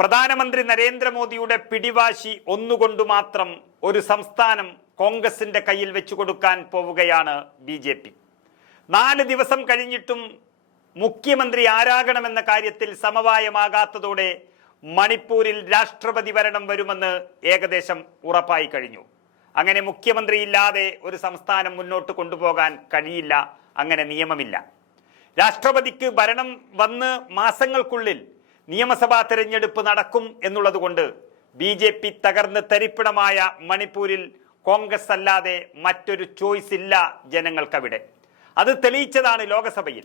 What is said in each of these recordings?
പ്രധാനമന്ത്രി നരേന്ദ്രമോദിയുടെ പിടിവാശി ഒന്നുകൊണ്ടു മാത്രം ഒരു സംസ്ഥാനം കോൺഗ്രസിന്റെ കയ്യിൽ വെച്ചു കൊടുക്കാൻ പോവുകയാണ് BJP. 4 ദിവസം കഴിഞ്ഞിട്ടും മുഖ്യമന്ത്രി ആരാകണമെന്ന കാര്യത്തിൽ സമവായമാകാത്തതോടെ മണിപ്പൂരിൽ രാഷ്ട്രപതി ഭരണം വരുമെന്ന് ഏകദേശം ഉറപ്പായി കഴിഞ്ഞു. അങ്ങനെ മുഖ്യമന്ത്രിയില്ലാതെ ഒരു സംസ്ഥാനം മുന്നോട്ട് കൊണ്ടുപോകാൻ കഴിയില്ല, അങ്ങനെ നിയമമില്ല. രാഷ്ട്രപതിക്ക് ഭരണം വന്ന് മാസങ്ങൾക്കുള്ളിൽ നിയമസഭാ തെരഞ്ഞെടുപ്പ് നടക്കും എന്നുള്ളതുകൊണ്ട് BJP തകർന്ന് തരിപ്പിണമായ മണിപ്പൂരിൽ കോൺഗ്രസ് അല്ലാതെ മറ്റൊരു ചോയ്സ് ഇല്ല ജനങ്ങൾക്കവിടെ. അത് തെളിയിച്ചതാണ് ലോകസഭയിൽ.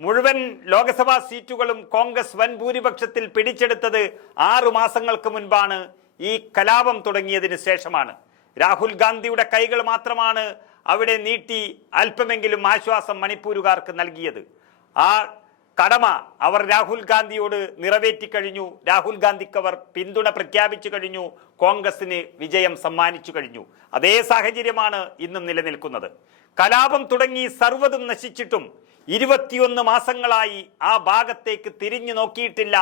മുഴുവൻ ലോകസഭാ സീറ്റുകളും കോൺഗ്രസ് വൻ ഭൂരിപക്ഷത്തിൽ പിടിച്ചെടുത്തത് 6 മാസങ്ങൾക്ക് മുൻപാണ്. ഈ കലാപം തുടങ്ങിയതിന് ശേഷമാണ്. രാഹുൽ ഗാന്ധിയുടെ കൈകൾ മാത്രമാണ് അവിടെ നീട്ടി അല്പമെങ്കിലും ആശ്വാസം മണിപ്പൂരുകാർക്ക് നൽകിയത്. ആ കടമ അവർ രാഹുൽ ഗാന്ധിയോട് നിറവേറ്റി കഴിഞ്ഞു. രാഹുൽ ഗാന്ധിക്ക് അവർ പിന്തുണ പ്രഖ്യാപിച്ചു കഴിഞ്ഞു. കോൺഗ്രസിന് വിജയം സമ്മാനിച്ചു കഴിഞ്ഞു. അതേ സാഹചര്യമാണ് ഇന്നും നിലനിൽക്കുന്നത്. കലാപം തുടങ്ങി സർവ്വതും നശിച്ചിട്ടും 21 മാസങ്ങളായി ആ ഭാഗത്തേക്ക് തിരിഞ്ഞു നോക്കിയിട്ടില്ല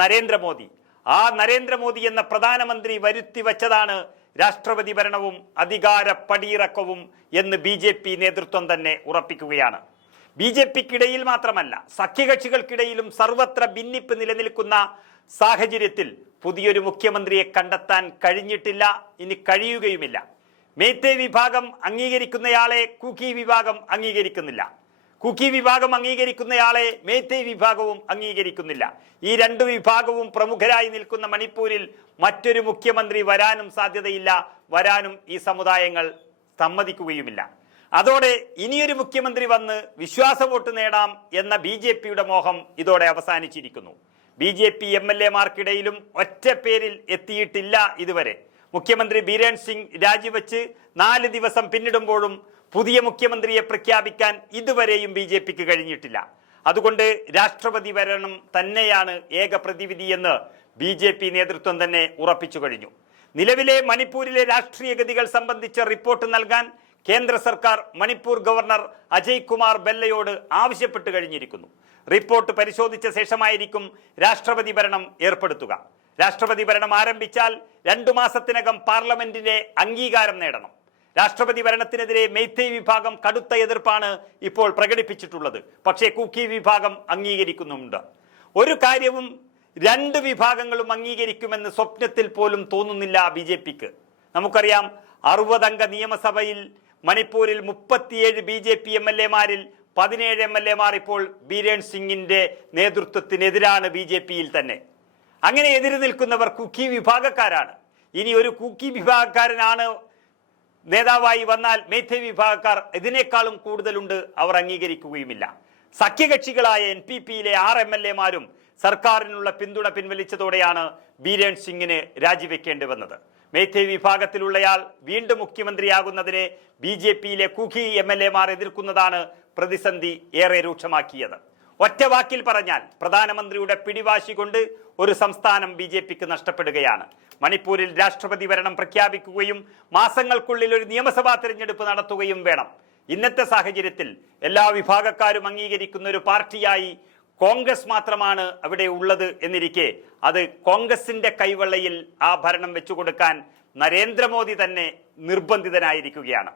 നരേന്ദ്രമോദി. ആ നരേന്ദ്രമോദി എന്ന പ്രധാനമന്ത്രി വരുത്തി വച്ചതാണ് രാഷ്ട്രപതി ഭരണവും അധികാര പടിയിറക്കവും എന്ന് BJP നേതൃത്വം തന്നെ ഉറപ്പിക്കുകയാണ്. BJPക്കിടയിൽ മാത്രമല്ല, സഖ്യകക്ഷികൾക്കിടയിലും സർവത്ര ഭിന്നിപ്പ് നിലനിൽക്കുന്ന സാഹചര്യത്തിൽ പുതിയൊരു മുഖ്യമന്ത്രിയെ കണ്ടെത്താൻ കഴിഞ്ഞിട്ടില്ല, ഇനി കഴിയുകയുമില്ല. മേത്തേ വിഭാഗം അംഗീകരിക്കുന്നയാളെ കുക്കി വിഭാഗം അംഗീകരിക്കുന്നില്ല. കുക്കി വിഭാഗം അംഗീകരിക്കുന്നയാളെ മേത്തേ വിഭാഗവും അംഗീകരിക്കുന്നില്ല. ഈ 2 വിഭാഗവും പ്രമുഖരായി നിൽക്കുന്ന മണിപ്പൂരിൽ മറ്റൊരു മുഖ്യമന്ത്രി വരാനും സാധ്യതയില്ല. വരാനും ഈ സമുദായങ്ങൾ സമ്മതിക്കുകയുമില്ല. അതോടെ ഇനിയൊരു മുഖ്യമന്ത്രി വന്ന് വിശ്വാസ വോട്ട് നേടാം എന്ന BJPയുടെ മോഹം ഇതോടെ അവസാനിച്ചിരിക്കുന്നു. BJP MLA-മാർക്കിടയിലും ഒറ്റ പേരിൽ എത്തിയിട്ടില്ല ഇതുവരെ. മുഖ്യമന്ത്രി ബീരേൻ സിംഗ് രാജിവെച്ച് 4 ദിവസം പിന്നിടുമ്പോഴും പുതിയ മുഖ്യമന്ത്രിയെ പ്രഖ്യാപിക്കാൻ ഇതുവരെയും BJPക്ക് കഴിഞ്ഞിട്ടില്ല. അതുകൊണ്ട് രാഷ്ട്രപതി ഭരണം തന്നെയാണ് ഏക പ്രതിവിധിയെന്ന് BJP നേതൃത്വം തന്നെ ഉറപ്പിച്ചു കഴിഞ്ഞു. നിലവിലെ മണിപ്പൂരിലെ രാഷ്ട്രീയഗതികൾ സംബന്ധിച്ച റിപ്പോർട്ട് നൽകാൻ കേന്ദ്ര സർക്കാർ മണിപ്പൂർ ഗവർണർ അജയ് കുമാർ ബെല്ലയോട് ആവശ്യപ്പെട്ടു കഴിഞ്ഞിരിക്കുന്നു. റിപ്പോർട്ട് പരിശോധിച്ച ശേഷമായിരിക്കും രാഷ്ട്രപതി ഭരണം ഏർപ്പെടുത്തുക. രാഷ്ട്രപതി ഭരണം ആരംഭിച്ചാൽ 2 മാസത്തിനകം പാർലമെന്റിന്റെ അംഗീകാരം നേടണം. രാഷ്ട്രപതി ഭരണത്തിനെതിരെ മേത്തേ വിഭാഗം കടുത്ത എതിർപ്പാണ് ഇപ്പോൾ പ്രകടിപ്പിച്ചിട്ടുള്ളത്. പക്ഷേ കുക്കി വിഭാഗം അംഗീകരിക്കുന്നുണ്ട്. ഒരു കാര്യവും 2 വിഭാഗങ്ങളും അംഗീകരിക്കുമെന്ന് സ്വപ്നത്തിൽ പോലും തോന്നുന്നില്ല BJPക്ക്. നമുക്കറിയാം, 60 അംഗ നിയമസഭയിൽ മണിപ്പൂരിൽ 37 BJP MLA-മാരിൽ 17 MLA-മാർ ഇപ്പോൾ ബീരേൻ സിംഗിന്റെ നേതൃത്വത്തിനെതിരാണ് BJPയിൽ തന്നെ. അങ്ങനെ എതിര് നിൽക്കുന്നവർ കുക്കി വിഭാഗക്കാരാണ്. ഇനി ഒരു കുക്കി വിഭാഗക്കാരനാണ് നേതാവായി വന്നാൽ മേത്തേ വിഭാഗക്കാർ ഇതിനേക്കാളും കൂടുതലുണ്ട്, അവർ അംഗീകരിക്കുകയുമില്ല. സഖ്യകക്ഷികളായ NPPയിലെ 6 MLA-മാരും സർക്കാരിനുള്ള പിന്തുണ പിൻവലിച്ചതോടെയാണ് ബീരേൻ സിംഗിന് രാജിവെക്കേണ്ടി വന്നത്. മേത്തേ വിഭാഗത്തിലുള്ളയാൾ വീണ്ടും മുഖ്യമന്ത്രിയാകുന്നതിനെ BJPയിലെ കുക്കി MLA-മാർ എതിർക്കുന്നതാണ് പ്രതിസന്ധി ഏറെ രൂക്ഷമാക്കിയത്. ഒറ്റ വാക്കിൽ പറഞ്ഞാൽ പ്രധാനമന്ത്രിയുടെ പിടിവാശി കൊണ്ട് ഒരു സംസ്ഥാനം BJPക്ക് നഷ്ടപ്പെടുകയാണ്. മണിപ്പൂരിൽ രാഷ്ട്രപതി ഭരണം പ്രഖ്യാപിക്കുകയും മാസങ്ങൾക്കുള്ളിൽ ഒരു നിയമസഭാ തെരഞ്ഞെടുപ്പ് നടത്തുകയും വേണം. ഇന്നത്തെ സാഹചര്യത്തിൽ എല്ലാ വിഭാഗക്കാരും അംഗീകരിക്കുന്ന ഒരു പാർട്ടിയായി കോൺഗ്രസ് മാത്രമാണ് അവിടെ ഉള്ളത് എന്നിരിക്കെ അത് കോൺഗ്രസിന്റെ കൈവെള്ളയിൽ ആ ഭരണം വെച്ചുകൊടുക്കാൻ നരേന്ദ്രമോദി തന്നെ നിർബന്ധിതനായിരിക്കുകയാണ്.